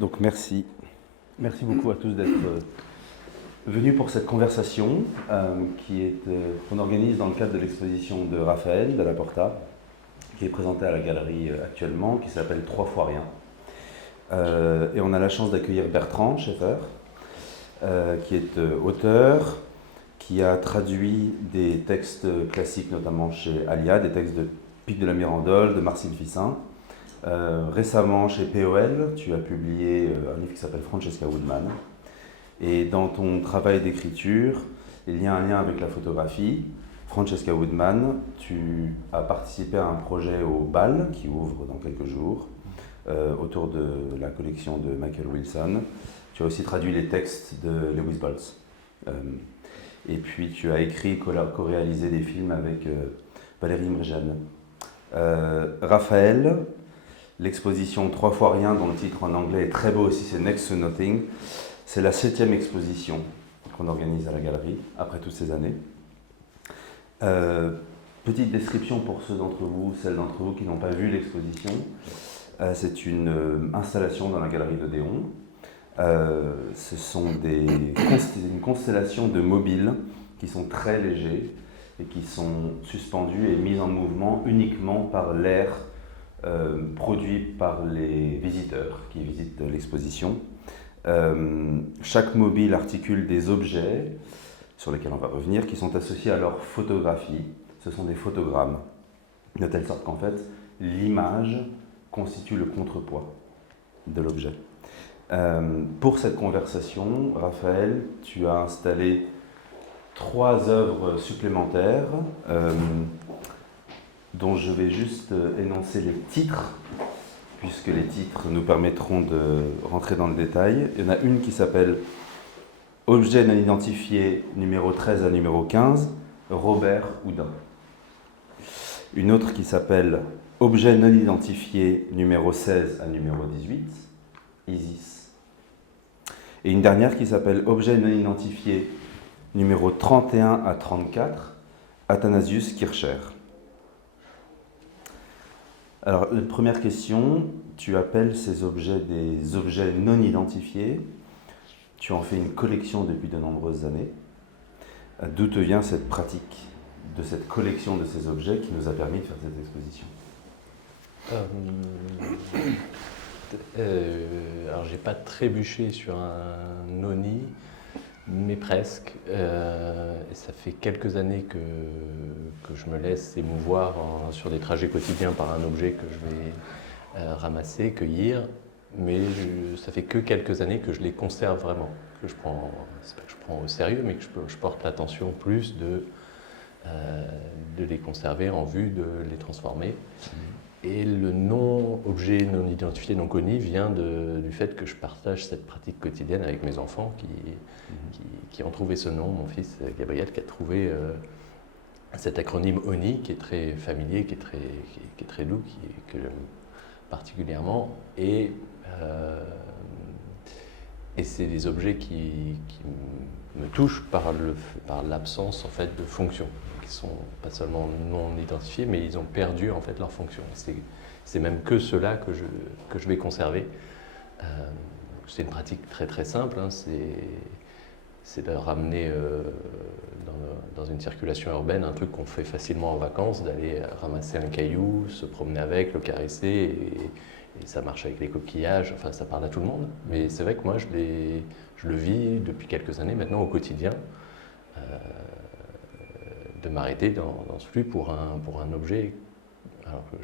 Donc merci. Merci beaucoup à tous d'être venus pour cette conversation qu'on organise dans le cadre de l'exposition de Raphaël Della Porta, qui est présentée à la galerie actuellement, qui s'appelle Trois fois rien. Et on a la chance d'accueillir Bertrand Scheffer, qui est auteur, qui a traduit des textes classiques, notamment chez Alia, des textes de Pic de la Mirandole, de Marcille Ficin. Récemment, chez POL, tu as publié un livre qui s'appelle Francesca Woodman. Et dans ton travail d'écriture, il y a un lien avec la photographie. Francesca Woodman, tu as participé à un projet au BAL, qui ouvre dans quelques jours, autour de la collection de Michael Wilson. Tu as aussi traduit les textes de Lewis Boltz. Et puis tu as écrit, co-réalisé des films avec Valérie Mrjane. Raphaël, l'exposition Trois fois rien, dont le titre en anglais est très beau aussi, c'est Next to Nothing. C'est la 7e exposition qu'on organise à la galerie, après toutes ces années. Petite description pour ceux d'entre vous, celles d'entre vous qui n'ont pas vu l'exposition. C'est une installation dans la galerie d'Odéon. Ce sont une constellation de mobiles qui sont très légers et qui sont suspendus et mis en mouvement uniquement par l'air produit par les visiteurs qui visitent l'exposition. Chaque mobile articule des objets sur lesquels on va revenir qui sont associés à leur photographie. Ce sont des photogrammes, de telle sorte qu'en fait l'image constitue le contrepoids de l'objet. Pour cette conversation, Raphaël, tu as installé 3 œuvres supplémentaires dont je vais juste énoncer les titres, puisque les titres nous permettront de rentrer dans le détail. Il y en a une qui s'appelle « Objet non identifié numéro 13 à numéro 15, Robert Houdin ». Une autre qui s'appelle « Objet non identifié numéro 16 à numéro 18, Isis ». Et une dernière qui s'appelle « Objet non identifié numéro 31 à 34, Athanasius Kircher ». Alors, la première question, tu appelles ces objets des objets non identifiés. Tu en fais une collection depuis de nombreuses années. D'où te vient cette pratique de cette collection de ces objets qui nous a permis de faire cette exposition? Alors, j'ai pas trébuché sur un ONI, mais presque. Et ça fait quelques années que je me laisse émouvoir sur des trajets quotidiens par un objet que je vais ramasser, cueillir. Mais ça fait que quelques années que je les conserve vraiment. C'est pas que je prends au sérieux, mais que je porte l'attention plus de les conserver en vue de les transformer. Et le nom objet non identifié, non connu, vient du fait que je partage cette pratique quotidienne avec mes enfants qui ont trouvé ce nom. Mon fils Gabriel qui a trouvé cet acronyme ONI qui est très familier, qui est très doux, que j'aime particulièrement. Et c'est des objets qui me touchent par l'absence en fait, de fonction. Sont pas seulement non identifiés, mais ils ont perdu en fait leur fonction. C'est même que cela que je vais conserver. C'est une pratique très très simple, hein. C'est de ramener dans une circulation urbaine un truc qu'on fait facilement en vacances, d'aller ramasser un caillou, se promener avec, le caresser, et ça marche avec les coquillages, enfin ça parle à tout le monde. Mais c'est vrai que moi je le vis depuis quelques années maintenant au quotidien. De m'arrêter dans ce flux pour un objet. Alors que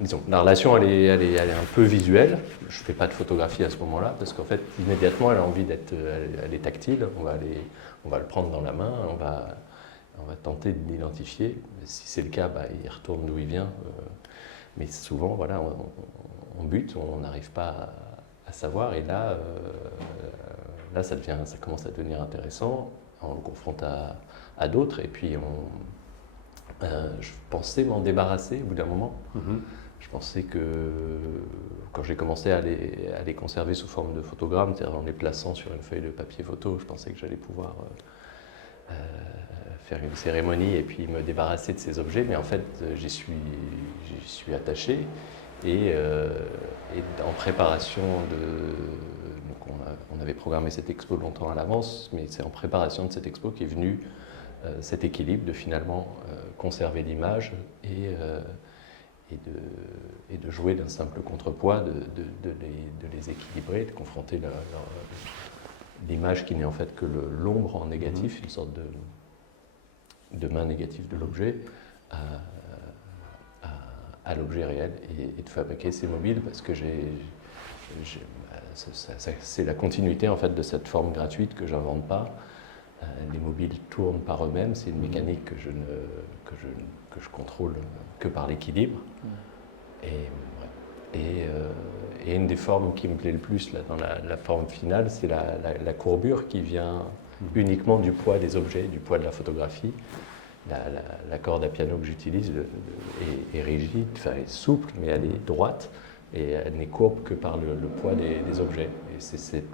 disons, la relation elle est un peu visuelle. Je ne fais pas de photographie à ce moment-là parce qu'en fait immédiatement elle a envie elle est tactile. On va le prendre dans la main, on va tenter de l'identifier. Si c'est le cas, il retourne d'où il vient. Mais souvent voilà, on bute, on n'arrive pas à savoir. Et là ça commence à devenir intéressant. On le confronte à d'autres, et puis je pensais m'en débarrasser au bout d'un moment. Je pensais que quand j'ai commencé à les conserver sous forme de photogrammes, c'est-à-dire en les plaçant sur une feuille de papier photo, je pensais que j'allais pouvoir faire une cérémonie et puis me débarrasser de ces objets, mais en fait j'y suis attaché, Et en préparation donc on avait programmé cette expo longtemps à l'avance, mais c'est en préparation de cette expo qu'est venu cet équilibre de finalement conserver l'image et de jouer d'un simple contrepoids, de les équilibrer, de confronter l'image qui n'est en fait que l'ombre en négatif, une sorte de main négative de l'objet, à l'objet réel, et de fabriquer ces mobiles, parce que c'est la continuité en fait de cette forme gratuite que j'invente pas. Les mobiles tournent par eux-mêmes, c'est une mécanique que je contrôle que par l'équilibre. Et une des formes qui me plaît le plus là, dans la forme finale, c'est la courbure qui vient uniquement du poids des objets, du poids de la photographie. La corde à piano que j'utilise est rigide, enfin, elle est souple, mais elle est droite, et elle n'est courbe que par le poids des objets. Et c'est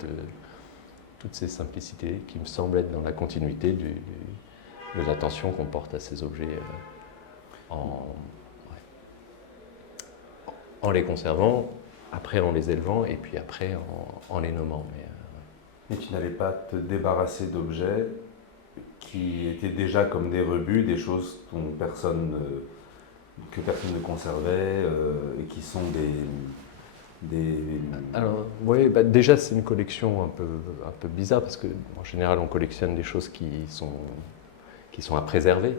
toutes ces simplicités qui me semblent être dans la continuité de l'attention qu'on porte à ces objets en les conservant, après en les élevant, et puis après en les nommant. Mais tu n'allais pas te débarrasser d'objets qui étaient déjà comme des rebuts, des choses que personne ne conservait, et qui sont des... Alors, oui, déjà c'est une collection un peu bizarre, parce qu'en général on collectionne des choses qui sont à préserver,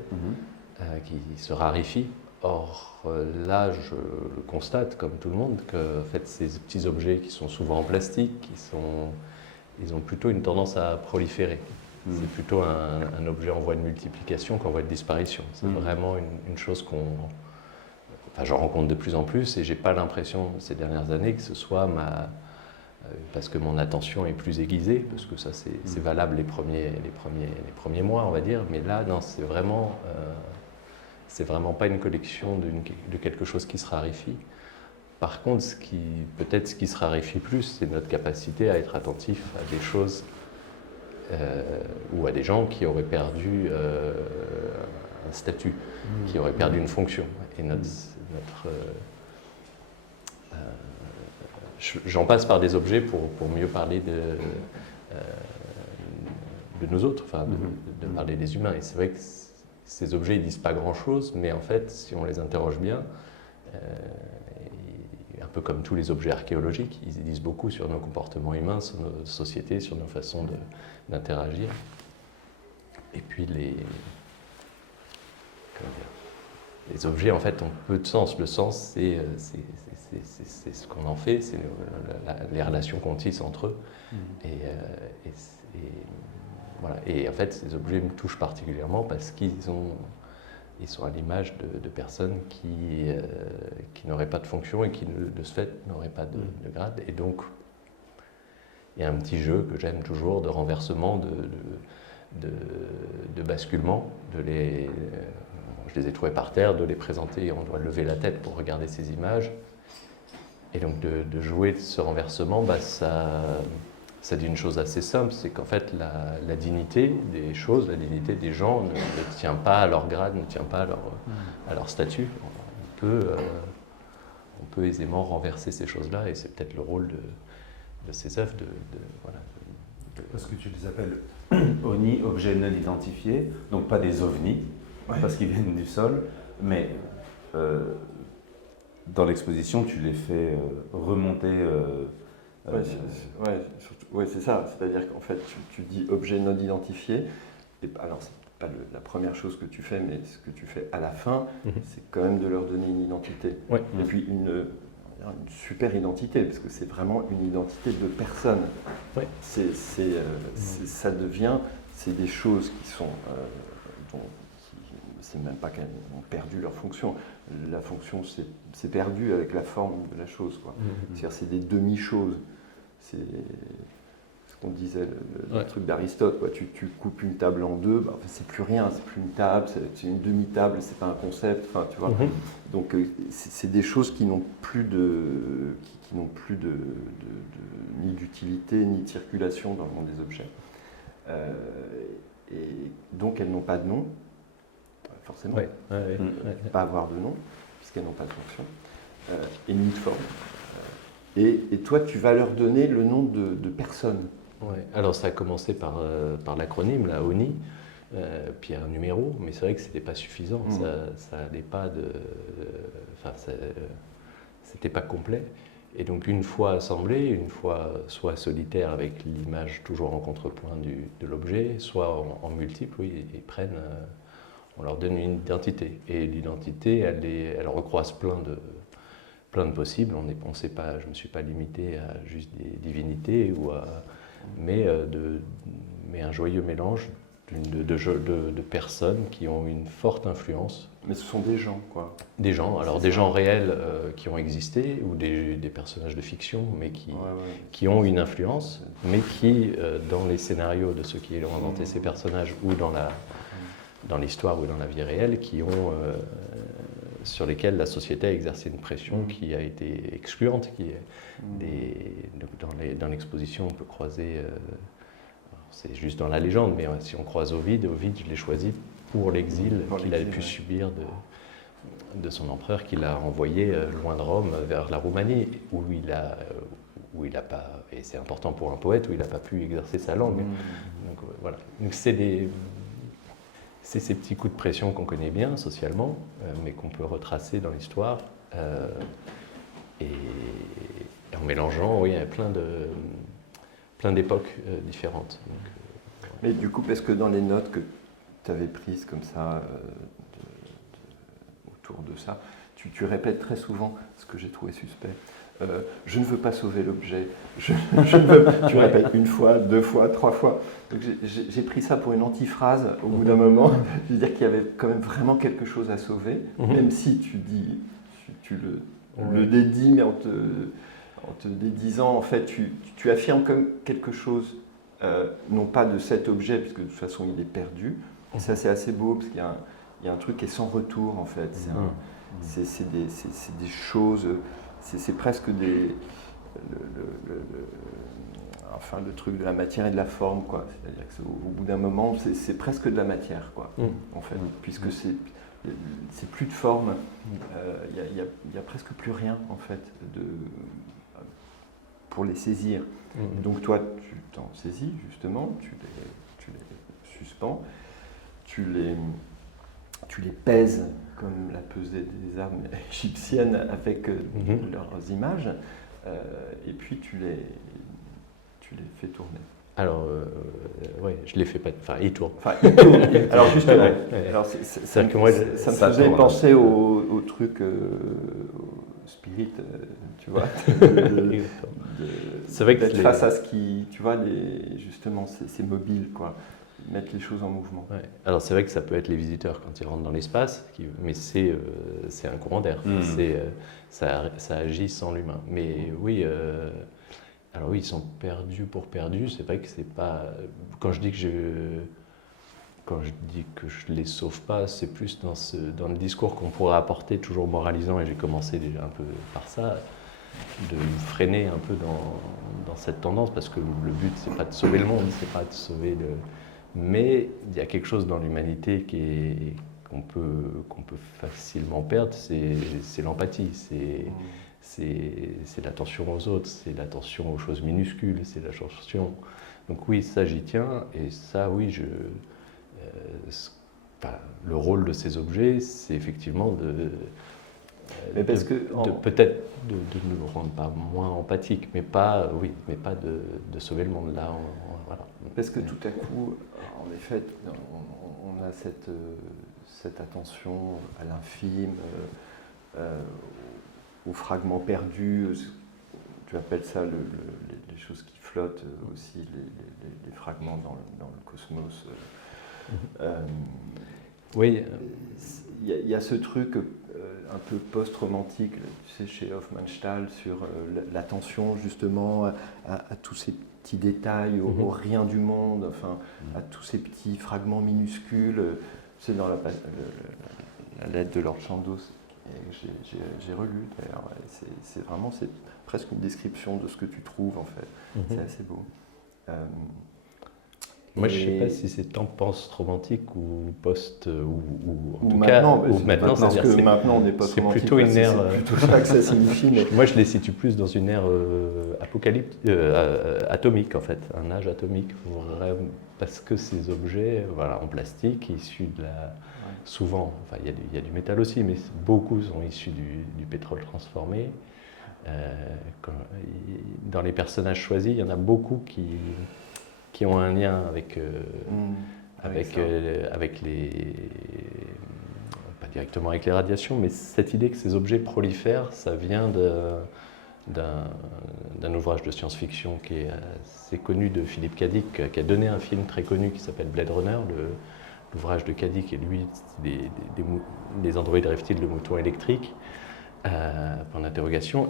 qui se raréfient. Or là, je le constate, comme tout le monde, que en fait, ces petits objets qui sont souvent en plastique, ils ont plutôt une tendance à proliférer. C'est plutôt un objet en voie de multiplication qu'en voie de disparition. C'est vraiment une chose j'en rencontre de plus en plus, et j'ai pas l'impression ces dernières années que ce soit parce que mon attention est plus aiguisée, parce que ça c'est valable les premiers mois, on va dire, mais là non, c'est vraiment pas une collection de quelque chose qui se raréfie. Par contre, ce qui se raréfie plus, c'est notre capacité à être attentif à des choses ou à des gens qui auraient perdu un statut, qui auraient perdu une fonction. Et j'en passe par des objets pour mieux parler de nous autres, enfin de parler des humains. Et c'est vrai que ces objets, ils disent pas grand-chose, mais en fait, si on les interroge bien, un peu comme tous les objets archéologiques, ils disent beaucoup sur nos comportements humains, sur nos sociétés, sur nos façons d'interagir. Et puis les objets, en fait, ont peu de sens. Le sens, c'est ce qu'on en fait, c'est les relations qu'on tisse entre eux. Voilà. Et en fait, ces objets me touchent particulièrement parce qu'ils sont à l'image de personnes qui n'auraient pas de fonction et qui, de ce fait, n'auraient pas de grade. Et donc, il y a un petit jeu que j'aime toujours de renversement, de basculement. Je les ai trouvés par terre, de les présenter, on doit lever la tête pour regarder ces images. Et donc, de jouer ce renversement, ça dit une chose assez simple, c'est qu'en fait, la dignité des choses, la dignité des gens ne tient pas à leur grade, ne tient pas à leur statut. On peut aisément renverser ces choses-là, et c'est peut-être le rôle de ces œuvres. Parce que tu les appelles ONI, objets non identifiés, donc pas des ovnis, parce qu'ils viennent du sol, mais dans l'exposition, tu les fais remonter... Oui, c'est ça. C'est-à-dire qu'en fait, tu dis objet non identifié. Et alors, c'est pas la première chose que tu fais, mais ce que tu fais à la fin, c'est quand même de leur donner une identité. Ouais. Et puis une super identité, parce que c'est vraiment une identité de personne. Ouais. Ça devient, c'est des choses qui sont, c'est même pas qu'elles ont perdu leur fonction. La fonction, c'est perdu avec la forme de la chose, quoi. C'est-à-dire, c'est des demi-choses. C'est ce qu'on disait, le truc d'Aristote, quoi. Tu coupes une table en deux, c'est plus rien, c'est plus une table, c'est une demi-table, c'est pas un concept, enfin, tu vois. Donc, c'est des choses qui n'ont plus ni d'utilité, ni de circulation dans le monde des objets. Et donc, elles n'ont pas de nom, forcément. Pas avoir de nom, puisqu'elles n'ont pas de fonction. et ni de forme. Et toi, tu vas leur donner le nom de personnes. Ouais. Alors ça a commencé par l'acronyme, la ONI, puis un numéro, mais c'est vrai que c'était pas suffisant, ça allait pas c'était pas complet. Et donc une fois assemblé, une fois soit solitaire avec l'image toujours en contrepoint de l'objet, soit en multiple, oui, ils prennent, on leur donne une identité. Et l'identité, elle recroise plein de possibles. On sait pas, je me suis pas limité à juste des divinités mais un joyeux mélange de personnes qui ont une forte influence. Mais ce sont des gens, quoi. Des gens, alors des gens réels qui ont existé, ou des personnages de fiction, mais qui ont une influence, mais qui, dans les scénarios de ceux qui ont inventé ces personnages, ou dans l'histoire ou dans la vie réelle, sur lesquels la société a exercé une pression qui a été excluante. Dans l'exposition, on peut croiser, c'est juste dans la légende, mais si on croise Ovide, je l'ai choisi pour l'exil qu'il a pu subir de son empereur, qu'il a envoyé loin de Rome vers la Roumanie, où il a pas, et c'est important pour un poète, où il n'a pas pu exercer sa langue. Donc voilà. Donc c'est ces petits coups de pression qu'on connaît bien socialement, mais qu'on peut retracer dans l'histoire, et en mélangeant, oui, plein d'époques différentes. Donc, mais du coup, parce que dans les notes que tu avais prises comme ça, autour de ça, tu répètes très souvent ce que j'ai trouvé suspect. Je ne veux pas sauver l'objet. Tu répètes une fois, 2 fois, 3 fois. Donc j'ai pris ça pour une antiphrase au bout d'un moment. Je veux dire qu'il y avait quand même vraiment quelque chose à sauver, même si tu le dédies, mais en te dédisant, en fait, tu affirmes comme quelque chose, non pas de cet objet, puisque de toute façon il est perdu. Et ça, c'est assez beau, parce qu'il y a un truc qui est sans retour, en fait. C'est des choses, c'est presque le truc de la matière et de la forme, quoi. C'est-à-dire qu'au bout d'un moment, c'est presque de la matière, quoi, en fait, puisque c'est plus de forme. Il y a presque plus rien, en fait, pour les saisir. Donc toi, tu t'en saisis, justement, tu les suspends, tu les pèses comme la pesée des armes égyptiennes avec leurs images, et puis tu les fais tourner. Alors, oui, je l'ai fait pas. Enfin, il tourne. Alors justement, ça me faisait penser au truc spirit, tu vois, c'est vrai que d'être face à ce qui, tu vois, justement, c'est mobile, quoi. Mettre les choses en mouvement. Ouais. Alors c'est vrai que ça peut être les visiteurs quand ils rentrent dans l'espace, mais c'est un courant d'air. Ça agit sans l'humain. Mais oui, alors oui, ils sont perdus pour perdus. C'est vrai que c'est pas. Quand je dis que je les sauve pas, c'est plus dans le discours qu'on pourrait apporter, toujours moralisant. Et j'ai commencé déjà un peu par ça, de me freiner un peu dans cette tendance, parce que le but c'est pas de sauver le monde, c'est pas de sauver le. Mais il y a quelque chose dans l'humanité qu'on peut facilement perdre, c'est l'empathie, c'est l'attention aux autres, c'est l'attention aux choses minuscules, c'est l'attention. Donc oui, ça j'y tiens, et ça oui, le rôle de ces objets, c'est effectivement peut-être de nous rendre pas moins empathiques, mais pas de sauver le monde là. Voilà. Parce que tout à coup, en effet, on a cette attention à l'infime, aux fragments perdus. Tu appelles ça les choses qui flottent aussi, les fragments dans le cosmos. Oui. Il y a ce truc un peu post-romantique, tu sais, chez Hofmannsthal, sur l'attention justement à tous ces petits détails, au rien du monde, enfin, à tous ces petits fragments minuscules. C'est dans la lettre de Lord Chandos, que j'ai relu d'ailleurs. C'est presque une description de ce que tu trouves en fait. C'est assez beau. Moi, je ne sais pas si c'est temps post-romantique ou post... ou en tout maintenant, cas, ou maintenant, parce c'est-à-dire que c'est maintenant on n'est pas c'est romantique, plutôt une ère... c'est plutôt ça que ça signifie. Mais... Moi, je les situe plus dans une ère atomique, en fait, un âge atomique, parce que ces objets voilà, en plastique, issus de la... Souvent, enfin, il y a du métal aussi, mais beaucoup sont issus du pétrole transformé. Dans les personnages choisis, il y en a beaucoup qui ont un lien avec les... pas directement avec les radiations, mais cette idée que ces objets prolifèrent, ça vient d'un ouvrage de science-fiction qui est assez connu de Philippe K. Dick, qui a donné un film très connu qui s'appelle Blade Runner. L'ouvrage de K. Dick, et lui, des androïdes rêvent-ils de moutons électriques. Point d'interrogation.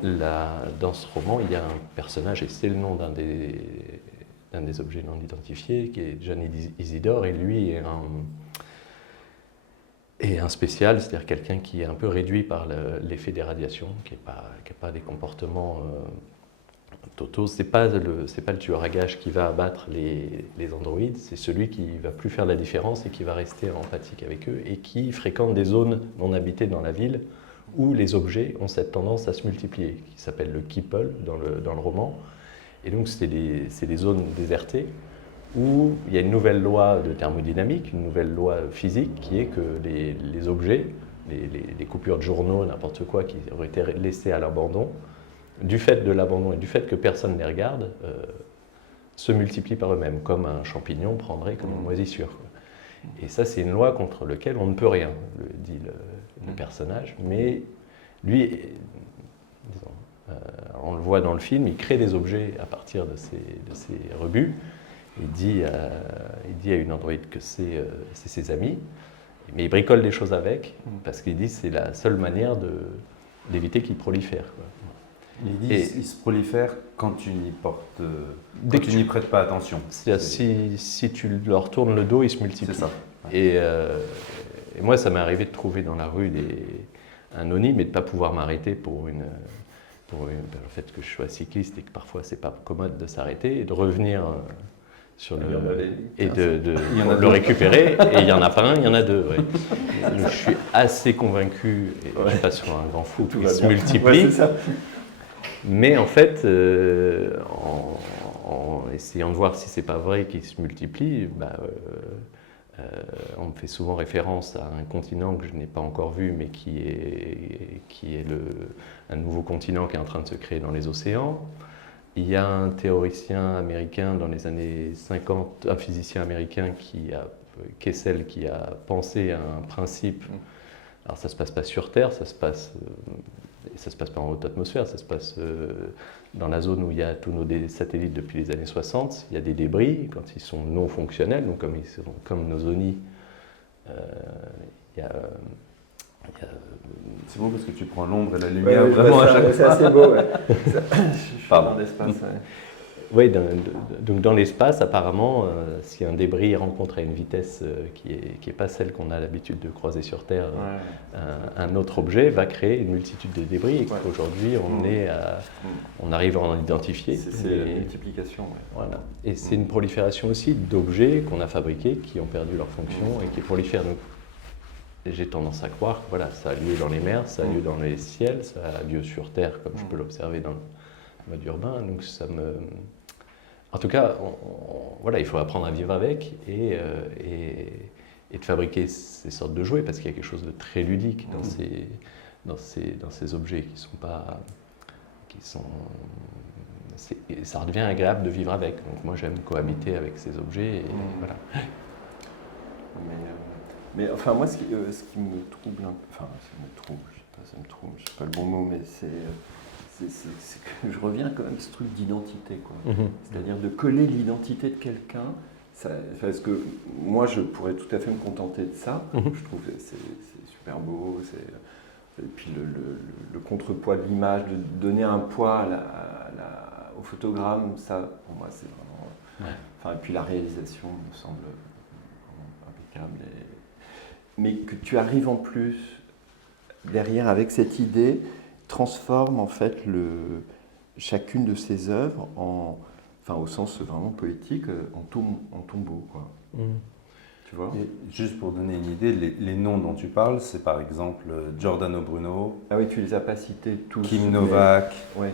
Dans ce roman, il y a un personnage, et c'est le nom d'un des objets non identifiés, qui est John Isidore, et lui est un spécial, c'est-à-dire quelqu'un qui est un peu réduit par l'effet des radiations, qui n'a pas des comportements totaux. C'est pas le tueur à gages qui va abattre les androïdes, c'est celui qui va plus faire la différence et qui va rester empathique avec eux, et qui fréquente des zones non habitées dans la ville, où les objets ont cette tendance à se multiplier, qui s'appelle le Keeple dans le roman. Et donc c'est des zones désertées où il y a une nouvelle loi de thermodynamique, une nouvelle loi physique, qui est que les objets, les coupures de journaux, n'importe quoi, qui auraient été laissées à l'abandon, du fait de l'abandon et du fait que personne ne les regarde, se multiplient par eux-mêmes, comme un champignon prendrait comme une moisissure. Et ça, c'est une loi contre laquelle on ne peut rien, dit le personnage. Mais lui, on le voit dans le film, il crée des objets à partir de ces rebuts. Il dit à une androïde que c'est ses amis, mais il bricole des choses avec, parce qu'il dit que c'est la seule manière d'éviter qu'ils prolifèrent. Il dit il se prolifère quand tu n'y prêtes pas attention. Si tu leur tournes le dos, ils se multiplient. C'est ça. Et moi, ça m'est arrivé de trouver dans la rue un ONI, mais de ne pas pouvoir m'arrêter pour le fait que je sois cycliste et que parfois c'est pas commode de s'arrêter, et de revenir sur le récupérer. Et il n'y en a pas un, il y en a deux. Ouais. Je suis assez convaincu, et je suis pas sur un grand fou, qu'ils se multiplient. Ouais, mais en fait, en essayant de voir si c'est pas vrai qu'ils se multiplient, on me fait souvent référence à un continent que je n'ai pas encore vu, mais qui est un nouveau continent qui est en train de se créer dans les océans. Il y a un théoricien américain dans les années 50, un physicien américain Kessel, qui a pensé à un principe. Alors ça ne se passe pas sur Terre, ça se passe pas en haute atmosphère, ça se passe dans la zone où il y a tous nos satellites depuis les années 60. Il y a des débris, quand ils sont non fonctionnels, donc comme nos ONI, c'est beau parce que tu prends l'ombre et la lumière vraiment à chaque fois. C'est assez beau, ouais. Je suis dans l'espace. Ouais. Oui, donc dans l'espace, apparemment, si un débris rencontre à une vitesse qui est pas celle qu'on a l'habitude de croiser sur Terre, un autre objet va créer une multitude de débris, et qu'aujourd'hui on arrive à en identifier. C'est la multiplication. Ouais. Voilà. Et c'est une prolifération aussi d'objets qu'on a fabriqués, qui ont perdu leur fonction et qui prolifèrent. Donc, j'ai tendance à croire que voilà, ça a lieu dans les mers, ça a lieu dans les ciels, ça a lieu sur Terre, comme je peux l'observer dans le mode urbain. Donc en tout cas, voilà, il faut apprendre à vivre avec et de fabriquer ces sortes de jouets, parce qu'il y a quelque chose de très ludique dans ces objets qui sont pas... ça redevient agréable de vivre avec. Donc moi, j'aime cohabiter avec ces objets. Et voilà. Mais enfin, moi, ce qui me trouble un peu, enfin, ça me trouble, je sais pas le bon mot, mais c'est que je reviens quand même à ce truc d'identité, quoi. C'est-à-dire de coller l'identité de quelqu'un. Parce que moi, je pourrais tout à fait me contenter de ça. Je trouve que c'est super beau. Et puis le contrepoids de l'image, de donner un poids au photogramme, ça, pour moi, c'est vraiment... Enfin, et puis la réalisation me semble vraiment impeccable. Mais que tu arrives en plus, derrière, avec cette idée, transforme en fait chacune de ces œuvres en... enfin au sens vraiment poétique, en tombeau, quoi. Tu vois ? Et juste pour donner une idée, les noms dont tu parles, c'est par exemple Giordano Bruno, Ah oui, tu les as pas cités tous. Kim Novak, Ouais,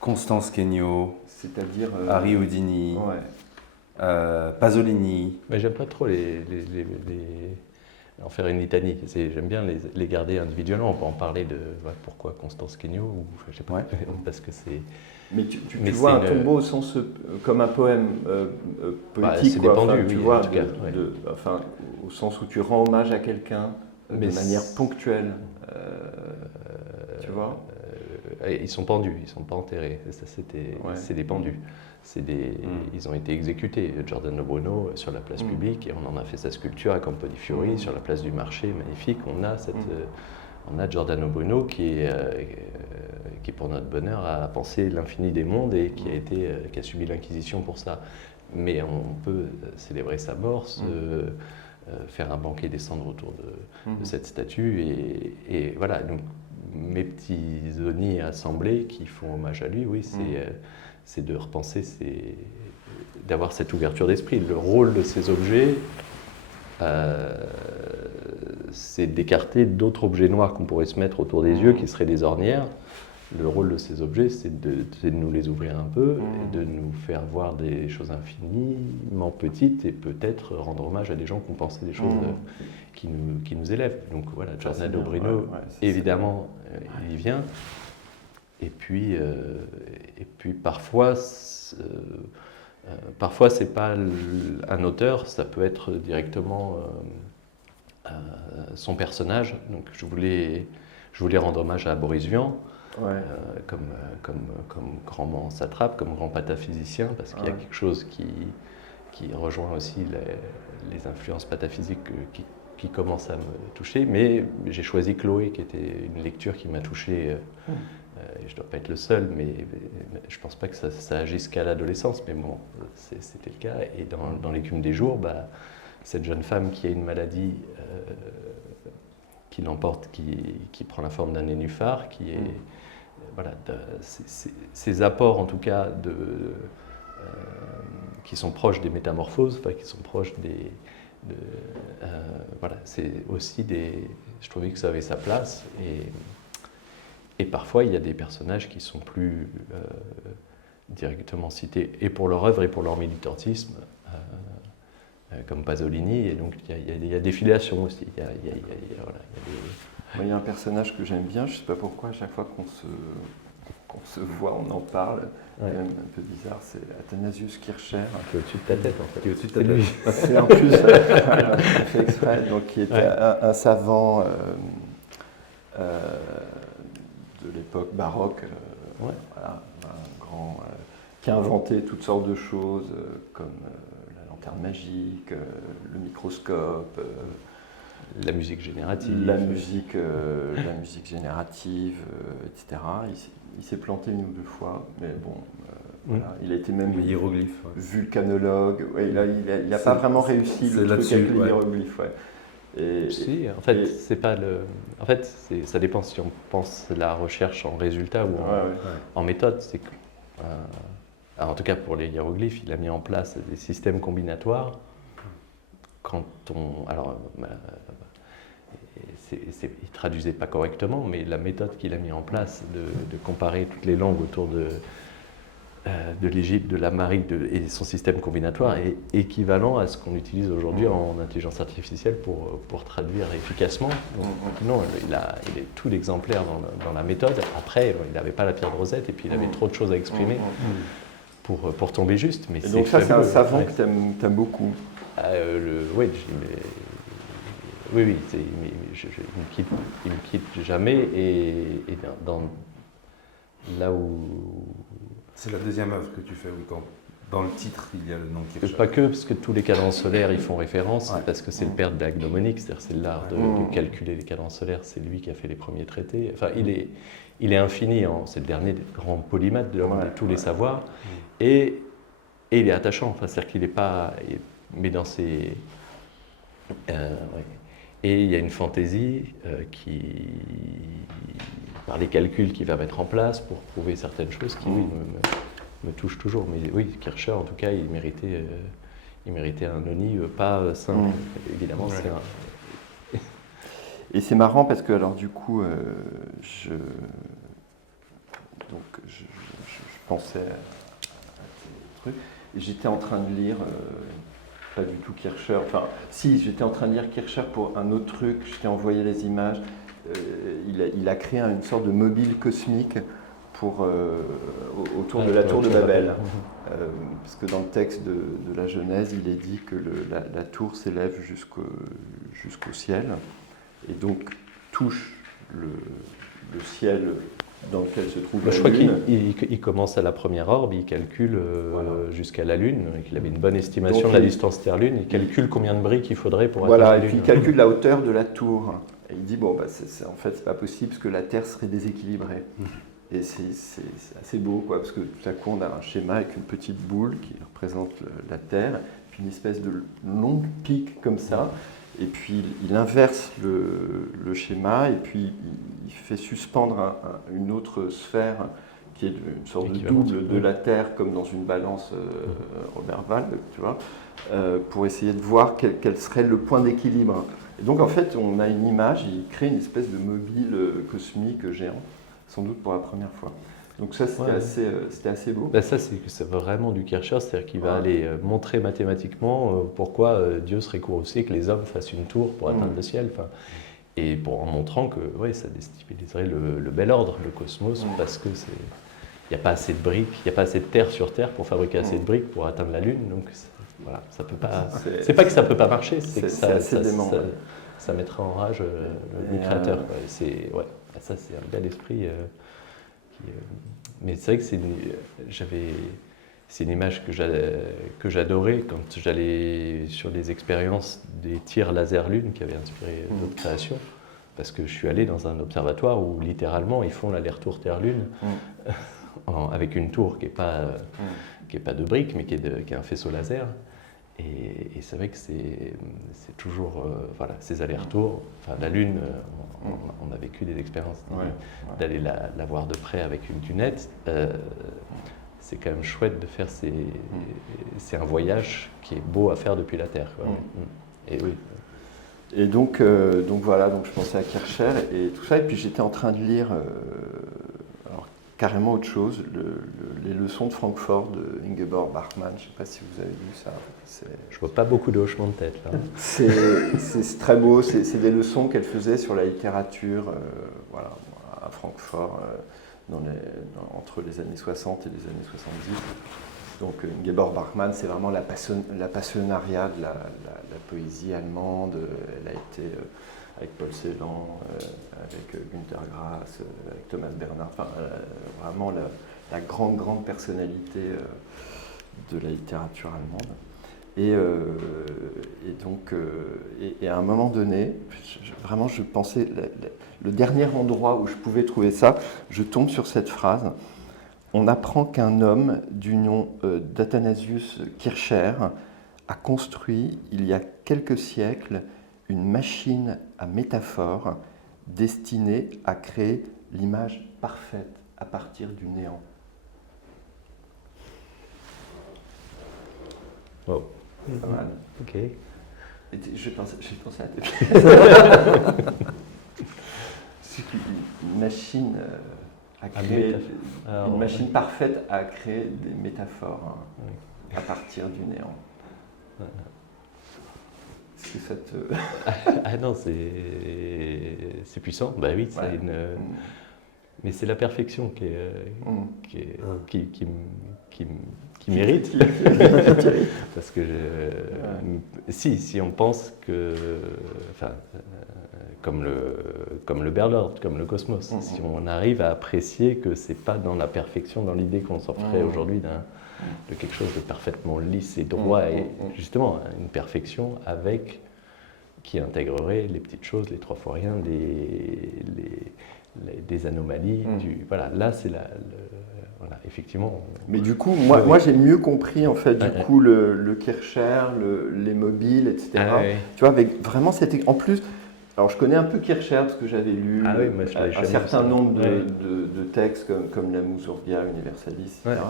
Constance Kenyo, c'est-à-dire. Harry Houdini, Ouais. Pasolini. Mais j'aime pas trop en faire une litanie. J'aime bien les garder individuellement. On peut en parler de pourquoi Constance Kenyo, ou je sais pas, Ouais. parce que c'est. Mais tu Mais vois un c'est tombeau au sens comme un poème poétique, c'est quoi. dépendu, Enfin, oui, tu vois, en tout cas, ouais. enfin, au sens où tu rends hommage à quelqu'un de Mais manière ponctuelle. Tu vois ? Ils sont pendus, ils sont pas enterrés. Ça, c'est des pendus. Ils ont été exécutés. Giordano Bruno sur la place publique, et on en a fait sa sculpture à Campo di Fiori sur la place du marché, magnifique. On a Giordano Bruno qui pour notre bonheur a pensé l'infini des mondes et qui a subi l'inquisition pour ça. Mais on peut célébrer sa mort, faire un banquet des cendres autour de cette statue, et voilà. Donc mes petits zonis assemblés qui font hommage à lui, oui, c'est de repenser, d'avoir cette ouverture d'esprit. Le rôle de ces objets, c'est d'écarter d'autres objets noirs qu'on pourrait se mettre autour des yeux, qui seraient des ornières. Le rôle de ces objets, c'est de nous les ouvrir un peu, et de nous faire voir des choses infiniment petites, et peut-être rendre hommage à des gens qui ont pensé des choses qui nous élèvent. Donc voilà, Giordano Bruno, évidemment, il y vient. Et puis parfois c'est pas un auteur, ça peut être directement son personnage. Donc je voulais rendre hommage à Boris Vian. Comme grand satrape, comme grand pataphysicien, parce qu'il y a quelque chose qui rejoint aussi les influences pataphysiques qui commencent à me toucher. Mais j'ai choisi Chloé, qui était une lecture qui m'a touché. Je ne dois pas être le seul, mais je ne pense pas que ça agisse qu'à l'adolescence, mais bon, c'était le cas. Et dans l'écume des jours, cette jeune femme qui a une maladie qui l'emporte, qui prend la forme d'un nénuphar, qui est... Voilà, ces apports en tout cas qui sont proches des métamorphoses, qui sont proches voilà, c'est aussi je trouvais que ça avait sa place, et parfois il y a des personnages qui sont plus directement cités, et pour leur œuvre et pour leur militantisme, comme Pasolini, et donc il y a des filiations aussi. Il y a un personnage que j'aime bien, je ne sais pas pourquoi, à chaque fois qu'on se voit, on en parle, c'est même un peu bizarre, c'est Athanasius Kircher. Qui est au-dessus de ta tête, en fait. Qui est au-dessus de ta tête. C'est en plus, fait exprès, donc qui était un savant de l'époque baroque, voilà, un grand, qui a inventé toutes sortes de choses, comme la lanterne magique, le microscope, la musique générative. La musique générative, etc. Il s'est planté une ou deux fois, mais bon, voilà. Il a été même vulcanologue. Il n'a pas vraiment réussi le truc avec les hiéroglyphes. Si, en fait, c'est pas le. En fait, ça dépend si on pense la recherche en résultat ou en méthode. C'est que, en tout cas, pour les hiéroglyphes, il a mis en place des systèmes combinatoires. Il ne traduisait pas correctement, mais la méthode qu'il a mis en place de comparer toutes les langues autour de l'Égypte, de l'Amérique et son système combinatoire est équivalent à ce qu'on utilise aujourd'hui en intelligence artificielle pour traduire efficacement. Donc, non, il est tout l'exemplaire dans la méthode. Après, il n'avait pas la pierre de Rosette, et puis il avait trop de choses à exprimer pour tomber juste. Mais donc ça, c'est un savant que tu aimes beaucoup. Oui, il me quitte jamais, et là où... C'est la deuxième œuvre que tu fais, où dans le titre, il y a le nom Kircher. Pas que, parce que tous les cadences solaires, ils font référence, parce que c'est le père de la gnomonique, c'est-à-dire c'est l'art de calculer les cadences solaires, c'est lui qui a fait les premiers traités. Enfin, il est infini, c'est le dernier des grands polymathes de tous les savoirs, et il est attachant, c'est-à-dire qu'il n'est pas... Mais dans ses... Et il y a une fantaisie par les calculs qu'il va mettre en place pour prouver certaines choses qui me touche toujours. Mais oui, Kircher, en tout cas, il méritait un Noni pas simple. Évidemment, Ouais. c'est un... Et c'est marrant parce que, alors, du coup, je pensais à ce truc, et j'étais en train de lire, pas du tout Kircher, enfin, si, j'étais en train de lire Kircher pour un autre truc, je t'ai envoyé les images. Il a créé une sorte de mobile cosmique autour de la tour de Babel. Parce que dans le texte de la Genèse, il est dit que la tour s'élève jusqu'au ciel, et donc touche le ciel dans lequel se trouve Je la crois Lune. qu'il commence à la première orbe, il calcule Voilà. jusqu'à la Lune, et qu'il avait une bonne estimation Donc, de la distance Terre-Lune, il calcule combien de briques il faudrait pour Voilà, et atteindre la puis Lune. il calcule la hauteur de la tour. Et il dit, bon, en fait, c'est pas possible parce que la Terre serait déséquilibrée. Et c'est assez beau, quoi, parce que tout à coup, on a un schéma avec une petite boule qui représente la Terre, puis une espèce de longue pique comme ça. Et puis il inverse le schéma, et puis il fait suspendre une autre sphère qui est une sorte de double de la Terre, comme dans une balance Roberval, tu vois, pour essayer de voir quel serait le point d'équilibre. Et donc en fait, on a une image, il crée une espèce de mobile cosmique géant, sans doute pour la première fois. Donc ça, c'était assez beau. Ben ça, c'est vraiment du Kircher, c'est-à-dire qu'il va aller montrer mathématiquement pourquoi Dieu serait courroucé que les hommes fassent une tour pour atteindre le ciel. Enfin, et en montrant que ça déstabiliserait le bel ordre, le cosmos, parce que il n'y a pas assez de briques, il n'y a pas assez de terre sur Terre pour fabriquer assez de briques pour atteindre la Lune. Donc voilà, ça peut pas. C'est pas que ça peut pas marcher, c'est que ça mettra en rage le créateur. Ça c'est un bel esprit. Mais c'est vrai que c'est une image que j'adorais quand j'allais sur les expériences des tirs laser Lune qui avaient inspiré d'autres créations. Parce que je suis allé dans un observatoire où littéralement ils font l'aller-retour Terre-Lune avec une tour qui n'est pas de briques mais qui est un faisceau laser. Et c'est vrai que c'est toujours ces allers-retours. Enfin, la Lune, on a vécu des expériences d'aller la voir de près avec une dunette. C'est quand même chouette de faire c'est un voyage qui est beau à faire depuis la Terre, quoi. Et oui. Et donc voilà, donc je pensais à Kircher et tout ça, et puis j'étais en train de lire carrément autre chose, les leçons de Francfort de Ingeborg Bachmann. Je ne sais pas si vous avez vu ça. Je vois pas beaucoup de hochements de tête là. C'est très beau, c'est des leçons qu'elle faisait sur la littérature à Francfort entre les années 60 et les années 70. Donc Ingeborg Bachmann, c'est vraiment la passionnariat de la poésie allemande. Elle a été avec Paul Celan, avec Günter Grass, avec Thomas Bernhard, vraiment la grande personnalité de la littérature allemande. Et à un moment donné, vraiment je pensais, le dernier endroit où je pouvais trouver ça, je tombe sur cette phrase. On apprend qu'un homme du nom d'Athanasius Kircher a construit, il y a quelques siècles, une machine à métaphore destinée à créer l'image parfaite à partir du néant. Wow. Pas mal. Ok. Et j'ai pensé à tes pièces. C'est une machine à créer, une machine parfaite à créer des métaphores à partir du néant. Est-ce que ça te... Ah non, c'est puissant. Bah oui, c'est mais c'est la perfection qui mérite. Parce que si on pense que, comme le Berlord, comme le cosmos, si on arrive à apprécier que c'est pas dans la perfection, dans l'idée qu'on s'en ferait aujourd'hui de quelque chose de parfaitement lisse et droit, et justement une perfection qui intégrerait les petites choses, les trois fois rien, des anomalies. Là c'est effectivement. Mais du coup, moi j'ai mieux compris en fait coup le Kircher, les mobiles, etc. Tu vois, avec vraiment c'était en plus. Alors je connais un peu Kircher parce que j'avais lu un certain nombre de textes comme la Musurgia Universalis, etc.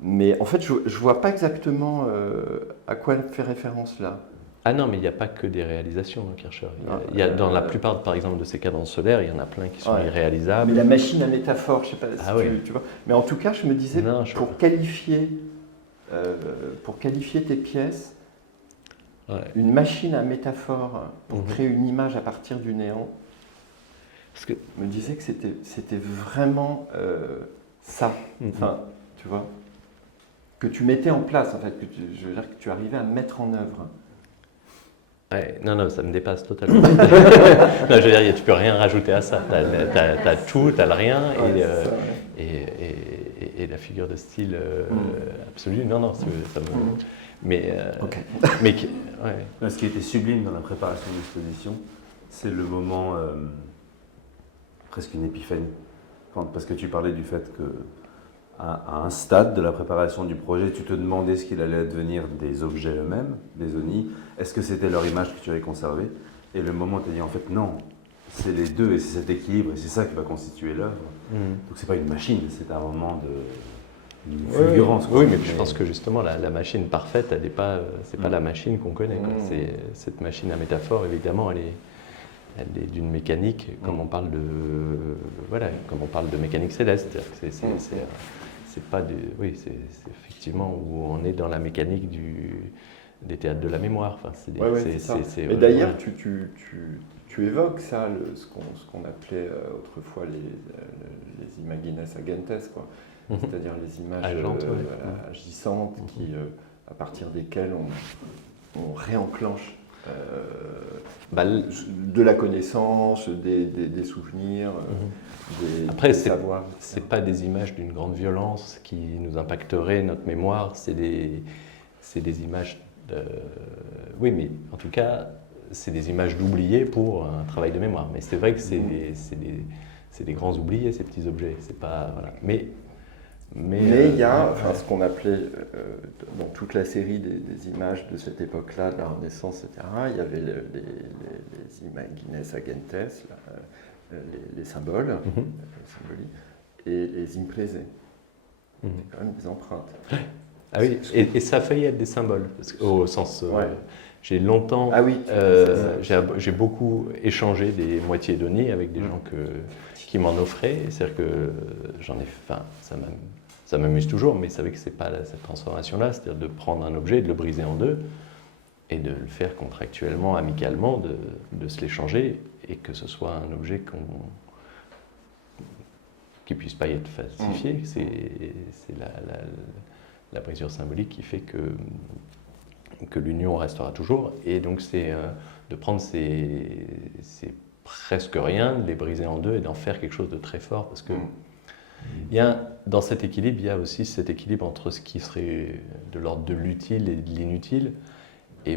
Mais en fait, je ne vois pas exactement à quoi elle fait référence là. Ah non, mais il n'y a pas que des réalisations, hein, Kircher. Dans la plupart, par exemple, de ces cadences solaires, il y en a plein qui sont irréalisables. Mais la machine à métaphore, je ne sais pas si tu vois. Mais en tout cas, je me disais, pour qualifier tes pièces, une machine à métaphore pour créer une image à partir du néant, je me disais que c'était vraiment ça. Enfin, tu vois, que tu mettais en place, en fait, je veux dire que tu arrivais à mettre en œuvre. Ouais, non, ça me dépasse totalement. Non, je veux dire, tu peux rien rajouter à ça. T'as tout, t'as le rien, et la figure de style absolue. Non, ça me. Mais ce qui était sublime dans la préparation de l'exposition, c'est le moment presque une épiphanie. Parce que tu parlais du fait que à un stade de la préparation du projet, tu te demandais ce qu'il allait advenir des objets eux-mêmes, des ONI. Est-ce que c'était leur image que tu avais conservée? Et le moment où tu as dit en fait non, c'est les deux et c'est cet équilibre et c'est ça qui va constituer l'œuvre. Donc c'est pas une machine, c'est un moment de fulgurance. Oui, mais je pense que justement la machine parfaite, elle n'est pas, c'est pas la machine qu'on connaît. C'est cette machine à métaphore, évidemment, elle est d'une mécanique, comme on parle de mécanique céleste. C'est pas c'est effectivement où on est dans la mécanique des théâtres de la mémoire. Enfin, et d'ailleurs, tu évoques ça, ce qu'on appelait autrefois les imagines agentes, quoi. C'est-à-dire les images agissantes à partir desquelles on réenclenche de la connaissance, des souvenirs, Après, des savoirs. C'est pas des images d'une grande violence qui nous impacteraient notre mémoire, c'est des images oui, mais en tout cas, c'est des images d'oubliés pour un travail de mémoire. Mais c'est vrai que c'est des grands oubliés, ces petits objets. C'est pas, voilà. Mais il y a ce qu'on appelait, dans toute la série des images de cette époque-là, de la Renaissance, etc., il y avait les imagines agentes, les symboles, et les imprésés. C'est quand même des empreintes. Ah oui, et ça a failli être des symboles, au sens... j'ai longtemps... j'ai beaucoup échangé des moitiés données avec des gens qui m'en offraient. C'est-à-dire que ça m'amuse toujours, mais c'est vrai que c'est pas cette transformation-là, c'est-à-dire de prendre un objet et de le briser en deux, et de le faire contractuellement, amicalement, de se l'échanger, et que ce soit un objet qui puisse pas être falsifié. C'est la brisure symbolique qui fait que l'union restera toujours. Et donc c'est de prendre ces presque rien, de les briser en deux et d'en faire quelque chose de très fort. Parce que dans cet équilibre, il y a aussi cet équilibre entre ce qui serait de l'ordre de l'utile et de l'inutile. Et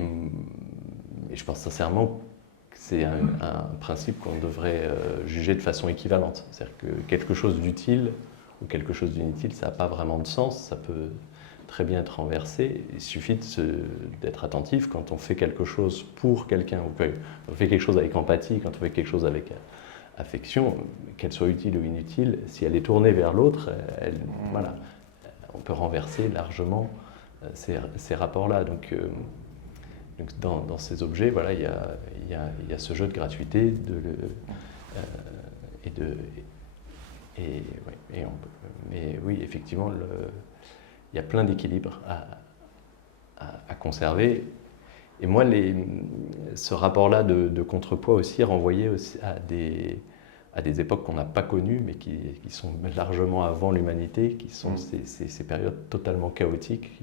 je pense sincèrement que c'est un principe qu'on devrait juger de façon équivalente. C'est-à-dire que quelque chose d'utile ou quelque chose d'inutile, ça n'a pas vraiment de sens. Ça peut très bien être renversé. Il suffit d'être attentif quand on fait quelque chose pour quelqu'un, ou quand on fait quelque chose avec empathie, quand on fait quelque chose avec affection, qu'elle soit utile ou inutile, si elle est tournée vers l'autre, voilà, on peut renverser largement ces rapports-là. Donc dans ces objets, voilà, il y a ce jeu de gratuité, mais oui, effectivement, il y a plein d'équilibres à conserver. Et moi, ce rapport-là de contrepoids aussi renvoyait aussi à des époques qu'on n'a pas connues, mais qui sont largement avant l'humanité, qui sont ces périodes totalement chaotiques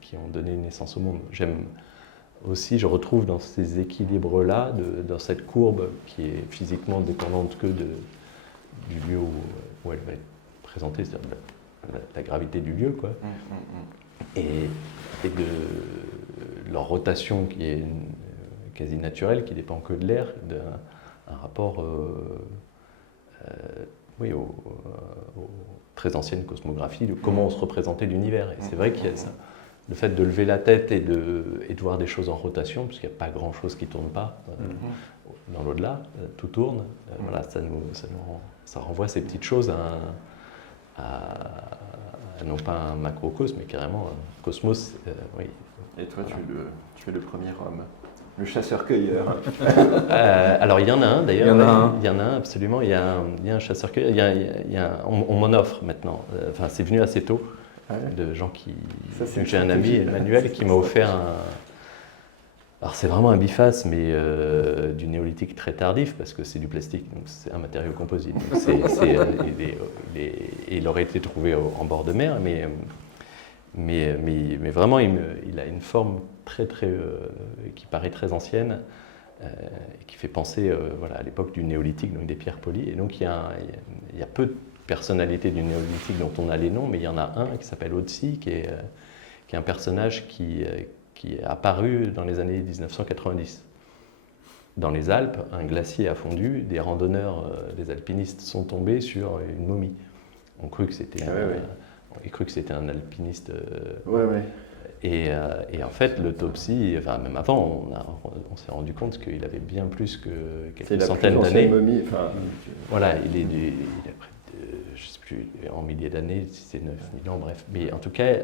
qui ont donné naissance au monde. J'aime aussi, je retrouve dans ces équilibres-là, dans cette courbe qui est physiquement dépendante que du lieu où elle va être présentée, c'est-à-dire la gravité du lieu, quoi. Et de leur rotation qui est quasi naturelle, qui dépend que de l'air, d'un rapport aux très anciennes cosmographies de comment on se représentait l'univers. Et c'est vrai qu'il y a ça. Le fait de lever la tête et de voir des choses en rotation, puisqu'il n'y a pas grand-chose qui ne tourne pas dans l'au-delà, tout tourne, voilà, ça renvoie ces petites choses à non pas un macrocosme, mais carrément un cosmos. Oui. Et toi, tu es le premier homme, le chasseur-cueilleur. Alors il y en a un d'ailleurs. Il y en a un. Il y en a un, absolument. Il y a un chasseur-cueilleur. On m'en offre maintenant. Enfin, c'est venu assez tôt. De gens qui. J'ai un ami, Emmanuel, qui m'a offert un. Alors c'est vraiment un biface, mais du néolithique très tardif, parce que c'est du plastique, donc c'est un matériau composite. Donc il aurait été trouvé en bord de mer, mais vraiment il a une forme qui paraît très ancienne, et qui fait penser à l'époque du néolithique, donc des pierres polies. Et donc il y a peu de personnalités du néolithique dont on a les noms, mais il y en a un qui s'appelle Otzi, qui est un personnage qui est apparu dans les années 1990. Dans les Alpes, un glacier a fondu, des randonneurs, des alpinistes sont tombés sur une momie. On crut que c'était un alpiniste. Et en fait, l'autopsie, enfin même avant, on s'est rendu compte qu'il avait bien plus que quelques centaines d'années. Voilà, il a près de, je ne sais plus, en milliers d'années, si c'est 9000 ans, bref. Mais en tout cas,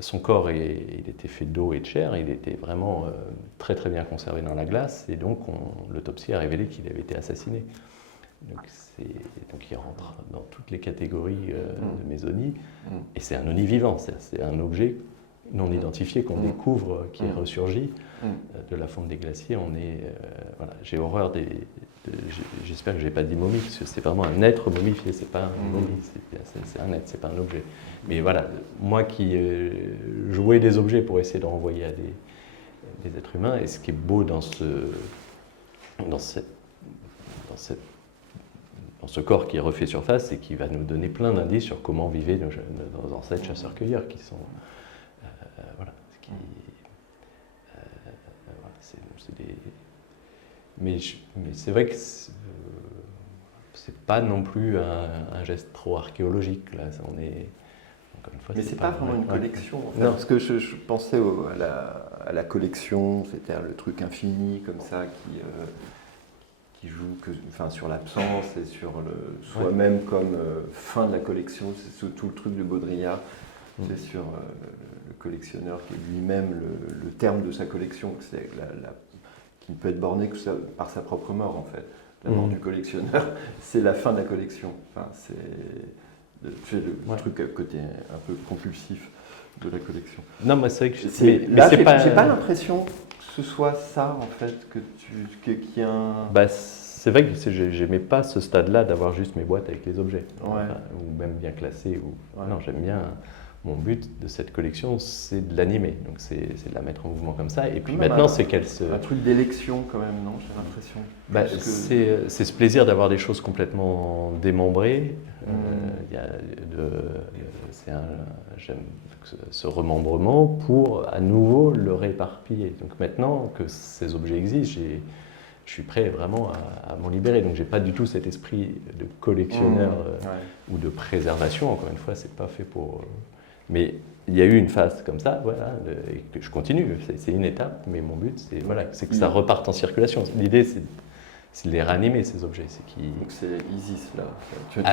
son corps, il était fait d'eau et de chair, il était vraiment très très bien conservé dans la glace, et donc l'autopsie a révélé qu'il avait été assassiné. Donc il rentre dans toutes les catégories de mésonie, et c'est un oni vivant, c'est un objet non identifié qu'on découvre, qui est ressurgi de la fonte des glaciers. J'ai horreur j'espère que je n'ai pas dit momie, parce que c'est vraiment un être momifié, c'est pas une momie, c'est un être, c'est pas un objet. Mais voilà, moi qui jouais des objets pour essayer de renvoyer à des êtres humains, et ce qui est beau dans ce corps qui refait surface, c'est qu'il va nous donner plein d'indices sur comment vivaient nos ancêtres chasseurs-cueilleurs, qui sont mais c'est vrai que c'est pas non plus un geste trop archéologique. Là, on est encore une fois. Mais c'est pas vraiment une collection. En fait. Non, parce que je pensais à la collection, c'est-à-dire le truc infini comme ça qui joue sur l'absence et sur le soi-même comme fin de la collection. C'est tout le truc de Baudrillard. C'est sur le collectionneur qui est lui-même le terme de sa collection, qui ne peut être borné que par sa propre mort en fait. La mort du collectionneur, c'est la fin de la collection. Enfin, c'est le truc à côté un peu compulsif de la collection. Non, mais c'est vrai que j'ai pas l'impression que ce soit ça en fait qu'il y a un. C'est vrai que j'aimais pas ce stade-là d'avoir juste mes boîtes avec les objets, ou même bien classés. Non, j'aime bien. Mon but de cette collection, c'est de l'animer, donc c'est de la mettre en mouvement comme ça. Et puis maintenant, c'est qu'elle se. Un truc d'élection quand même, non? J'ai l'impression. C'est ce plaisir d'avoir des choses complètement démembrées. J'aime ce remembrement pour à nouveau le rééparpiller. Donc maintenant que ces objets existent, je suis prêt vraiment à m'en libérer. Donc j'ai pas du tout cet esprit de collectionneur ou de préservation. Encore une fois, c'est pas fait pour. Mais il y a eu une phase comme ça, et que je continue. C'est une étape, mais mon but, c'est que ça reparte en circulation. L'idée, c'est de les réanimer, ces objets. Donc c'est Isis, là.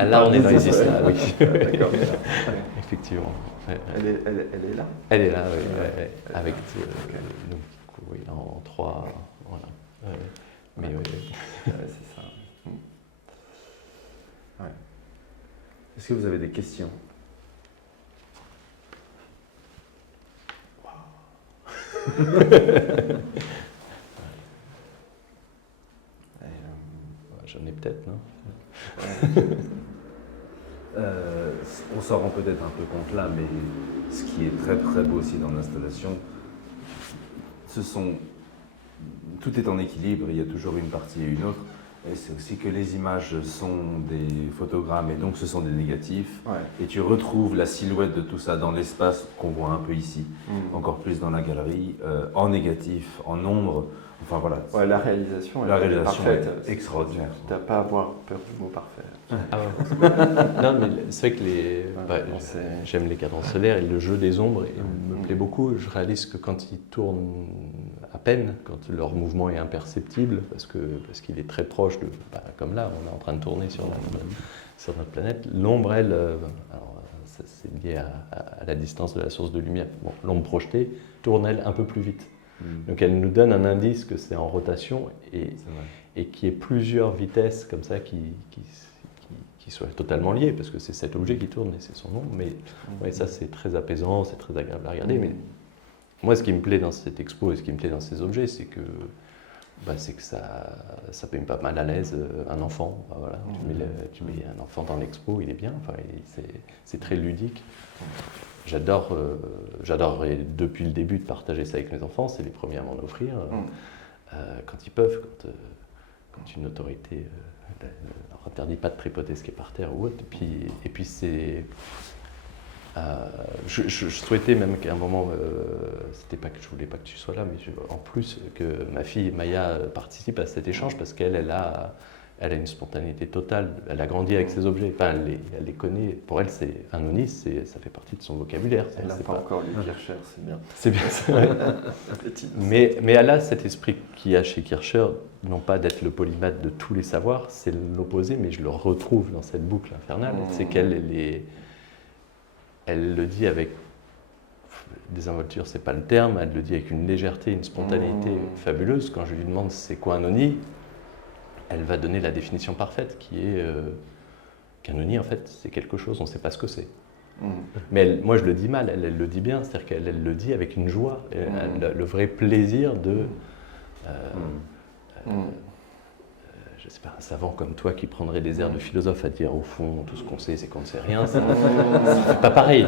Là, on est dans Isis, là, oui. D'accord. Effectivement. Elle est là? Elle est là, oui. Avec en 3. Voilà. Mais c'est ça. Est-ce que vous avez des questions? J'en ai peut-être, non? On s'en rend peut-être un peu compte là, mais ce qui est très très beau aussi dans l'installation, tout est en équilibre, il y a toujours une partie et une autre. Et c'est aussi que les images sont des photogrammes et donc ce sont des négatifs. Et tu retrouves la silhouette de tout ça dans l'espace qu'on voit un peu ici, encore plus dans la galerie, en négatif, en ombre. Enfin voilà. La réalisation est parfaite. Est extraordinaire. Tu n'as pas à avoir peur du mot parfait. Non, mais c'est vrai que j'aime les cadrans solaires et le jeu des ombres me plaît beaucoup. Je réalise que quand ils tournent à peine, quand leur mouvement est imperceptible, parce qu'il est très proche comme là, on est en train de tourner sur notre planète, l'ombre, elle, alors, c'est lié à la distance de la source de lumière. Bon, l'ombre projetée tourne, elle, un peu plus vite. Donc elle nous donne un indice que c'est en rotation et qu'il y ait plusieurs vitesses comme ça qui soient totalement liées, parce que c'est cet objet qui tourne et c'est son ombre. Mais ouais, ça, c'est très apaisant, c'est très agréable à regarder. Mais moi, ce qui me plaît dans cette expo et ce qui me plaît dans ces objets, c'est que ça peut me pas mal à l'aise un enfant. Bah, voilà, tu mets un enfant dans l'expo, il est bien, enfin, c'est très ludique. J'adorerais depuis le début de partager ça avec mes enfants, c'est les premiers à m'en offrir, quand ils peuvent, quand une autorité leur interdit pas de tripoter ce qui est par terre ou autre. Et puis c'est... je souhaitais même qu'à un moment, c'était pas que je voulais pas que tu sois là, mais en plus que ma fille Maya participe à cet échange parce qu'elle a une spontanéité totale. Elle a grandi avec ces objets. Enfin, elle les connaît. Pour elle, c'est un onis, ça fait partie de son vocabulaire. Elle n'a pas encore lu Kircher, c'est bien. C'est bien. mais elle a cet esprit qu'il y a chez Kircher, non pas d'être le polymathe de tous les savoirs, c'est l'opposé, mais je le retrouve dans cette boucle infernale. C'est qu'elle le dit avec désinvolture, c'est pas le terme, elle le dit avec une légèreté, une spontanéité fabuleuse. Quand je lui demande c'est quoi un oni, elle va donner la définition parfaite qui est qu'un oni en fait c'est quelque chose, on ne sait pas ce que c'est. Mais moi je le dis mal, elle le dit bien, c'est-à-dire qu'elle le dit avec une joie, le vrai plaisir de... je sais pas, un savant comme toi qui prendrait des airs de philosophe à dire au fond tout ce qu'on sait c'est qu'on ne sait rien, c'est pas pareil,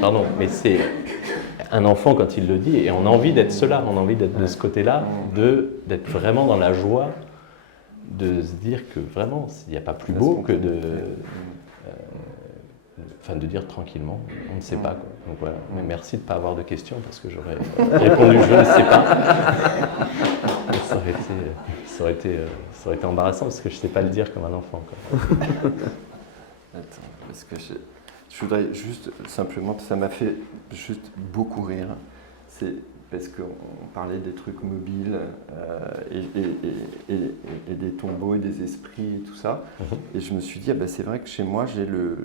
pardon, mais c'est un enfant quand il le dit et on a envie d'être cela, on a envie d'être de ce côté-là, d'être vraiment dans la joie, de se dire que vraiment il n'y a pas plus beau que de dire tranquillement, on ne sait pas quoi. Donc voilà, mais merci de ne pas avoir de questions parce que j'aurais répondu je ne sais pas. Ça aurait été embarrassant parce que je ne sais pas le dire comme un enfant. Attends, parce que je voudrais juste simplement, ça m'a fait juste beaucoup rire. C'est parce qu'on parlait des trucs mobiles et des tombeaux et des esprits et tout ça. Et je me suis dit, c'est vrai que chez moi, j'ai le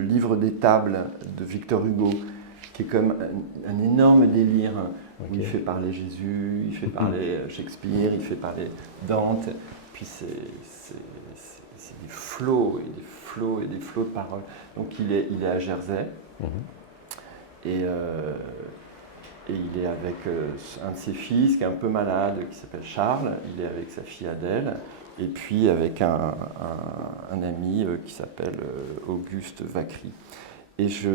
livre des tables de Victor Hugo, qui est comme un énorme délire, où il fait parler Jésus, il fait parler Shakespeare, il fait parler Dante. Puis c'est des flots et des flots et des flots de paroles. Donc il est à Jersey. Et il est avec un de ses fils qui est un peu malade, qui s'appelle Charles. Il est avec sa fille Adèle. Et puis avec un ami qui s'appelle Auguste Vacry. Et je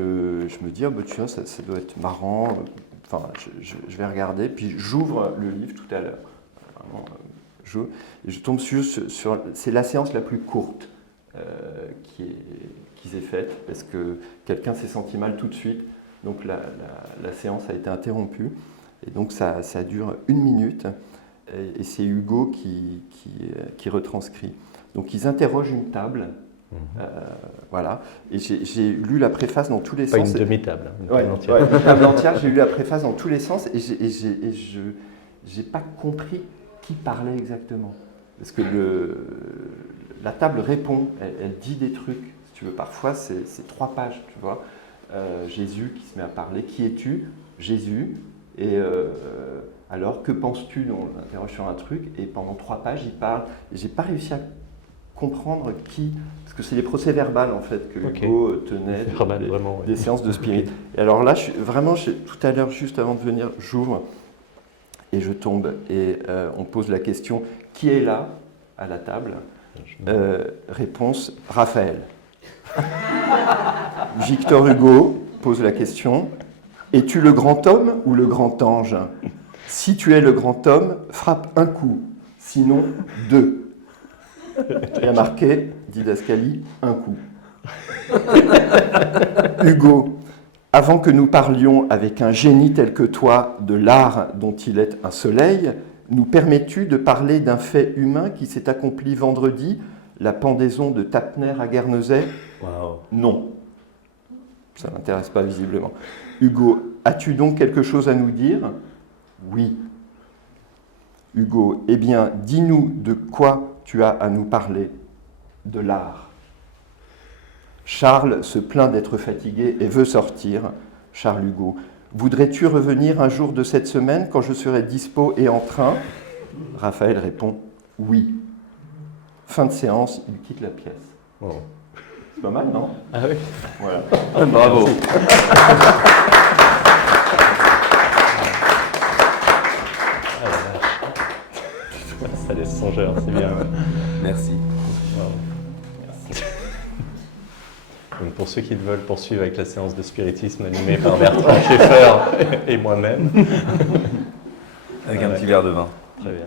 me dis, tu vois, ça doit être marrant. Enfin, je vais regarder. Puis j'ouvre le livre tout à l'heure. Vraiment, et je tombe sur c'est la séance la plus courte qu'ils aient faite, parce que quelqu'un s'est senti mal tout de suite. Donc la séance a été interrompue, et donc ça dure 1 minute, et c'est Hugo qui retranscrit. Donc ils interrogent une table, voilà, et j'ai lu la préface dans tous les sens. Pas une demi-table, une table entière. Une table entière, j'ai lu la préface dans tous les sens, et je n'ai pas compris qui parlait exactement. Parce que la table répond, elle dit des trucs, si tu veux, parfois c'est 3 pages, tu vois. Jésus qui se met à parler. Qui es-tu? Jésus. Et alors, que penses-tu? On l'interroge sur un truc. Et pendant 3 pages, il parle. Et j'ai pas réussi à comprendre qui. Parce que c'est les procès-verbales, en fait, que Hugo tenait des séances de spirit. Et alors là, tout à l'heure, juste avant de venir, j'ouvre et je tombe. Et on pose la question, qui est là, à la table? Réponse, Raphaël. Victor Hugo pose la question, es-tu le grand homme ou le grand ange? Si tu es le grand homme, frappe un coup, sinon 2. Il y a marqué, didascalie, un coup. Hugo, avant que nous parlions avec un génie tel que toi de l'art dont il est un soleil, nous permets-tu de parler d'un fait humain qui s'est accompli vendredi, la pendaison de Tapner à Guernesey? Wow. Non. Ça ne l'intéresse pas visiblement. Hugo, as-tu donc quelque chose à nous dire? Oui. Hugo, eh bien, dis-nous de quoi tu as à nous parler. De l'art. Charles se plaint d'être fatigué et veut sortir. Charles Hugo. Voudrais-tu revenir un jour de cette semaine quand je serai dispo et en train? Raphaël répond oui. Fin de séance, il quitte la pièce. Oh. C'est pas mal, non? Ah oui. Voilà. Bravo. Ah la vache. Ça laisse songeur, c'est bien. Merci. Wow. Donc pour ceux qui veulent poursuivre avec la séance de spiritisme animée par Bertrand Schaeffer et moi-même. Avec un petit verre de vin. Très bien.